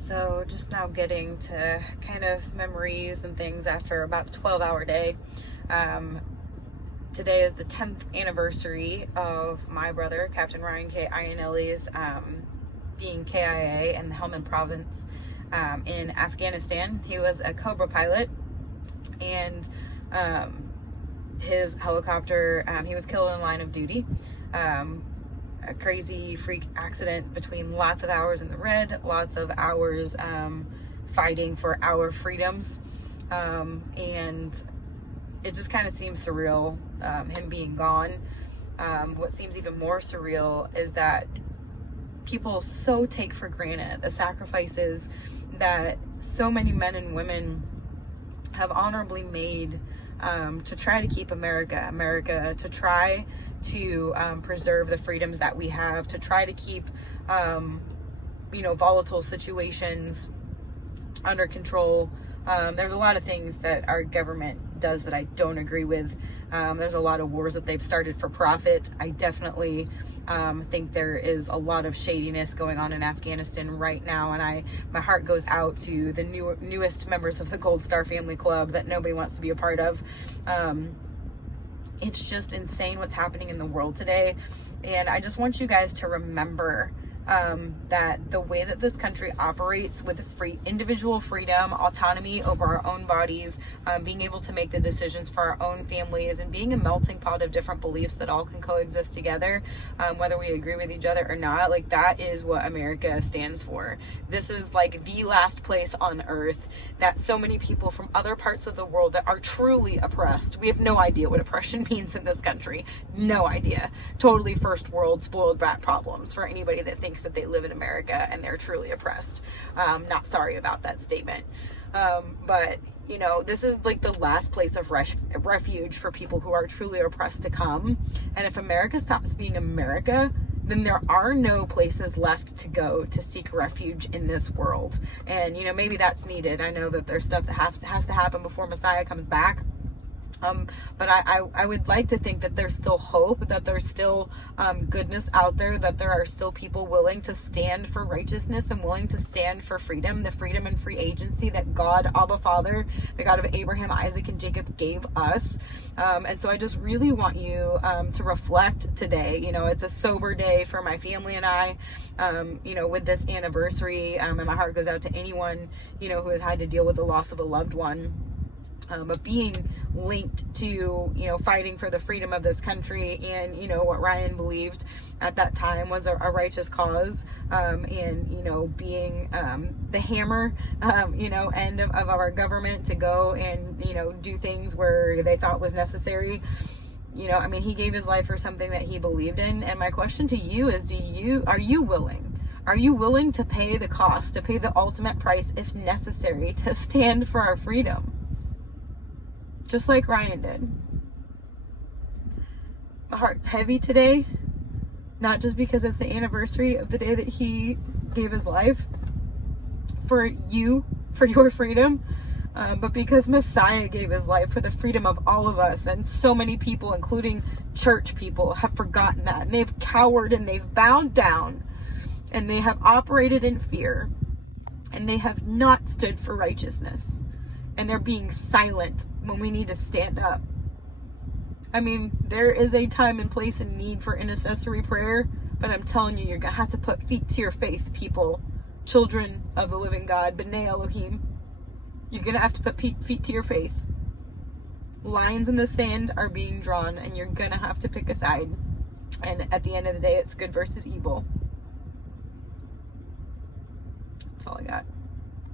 So just now getting to kind of memories and things after about a 12-hour day. Today is the 10th anniversary of my brother, Captain Ryan K. Ionelli's being KIA in the Helmand province in Afghanistan. He was a Cobra pilot, and his helicopter, he was killed in line of duty. A crazy freak accident between lots of hours in the red, lots of hours fighting for our freedoms, and it just kind of seems surreal, him being gone. What seems even more surreal is that people so take for granted the sacrifices that so many men and women have honorably made to try to keep America, to try to preserve the freedoms that we have, to try to keep, volatile situations under control. There's a lot of things that our government does that I don't agree with. There's a lot of wars that they've started for profit. I definitely think there is a lot of shadiness going on in Afghanistan right now, and my heart goes out to the newest members of the Gold Star Family Club that nobody wants to be a part of. It's just insane what's happening in the world today, and I just want you guys to remember that the way that this country operates with individual freedom, autonomy over our own bodies, being able to make the decisions for our own families, and being a melting pot of different beliefs that all can coexist together, whether we agree with each other or not, like that is what America stands for. This is like the last place on earth that so many people from other parts of the world that are truly oppressed, we have no idea what oppression means in this country. No idea. Totally first world spoiled brat problems for anybody that thinks that they live in America and they're truly oppressed. Not sorry about that statement. But this is like the last place of refuge for people who are truly oppressed to come. And if America stops being America, then there are no places left to go to seek refuge in this world. And maybe that's needed. I know that there's stuff that has to happen before Messiah comes back. But I would like to think that there's still hope, that there's still goodness out there, that there are still people willing to stand for righteousness and willing to stand for freedom, the freedom and free agency that God, Abba Father, the God of Abraham, Isaac, and Jacob gave us. And so I just really want you to reflect today. It's a sober day for my family and I, with this anniversary, and my heart goes out to anyone, who has had to deal with the loss of a loved one. But being linked to, fighting for the freedom of this country and, what Ryan believed at that time was a righteous cause, and, being the hammer, end of our government to go and, do things where they thought was necessary. He gave his life for something that he believed in. And my question to you is, are you willing? Are you willing to pay the cost, to pay the ultimate price if necessary, to stand for our freedom? Just like Ryan did. My heart's heavy today, not just because it's the anniversary of the day that he gave his life for you, for your freedom, but because Messiah gave his life for the freedom of all of us. And so many people, including church people, have forgotten that, and they've cowered and they've bowed down and they have operated in fear, and they have not stood for righteousness. And they're being silent when we need to stand up. There is a time and place and need for intercessory prayer, but I'm telling you, you're going to have to put feet to your faith, people, children of the living God, B'nai Elohim. You're going to have to put feet to your faith. Lines in the sand are being drawn, and you're going to have to pick a side. And at the end of the day, it's good versus evil. That's all I got.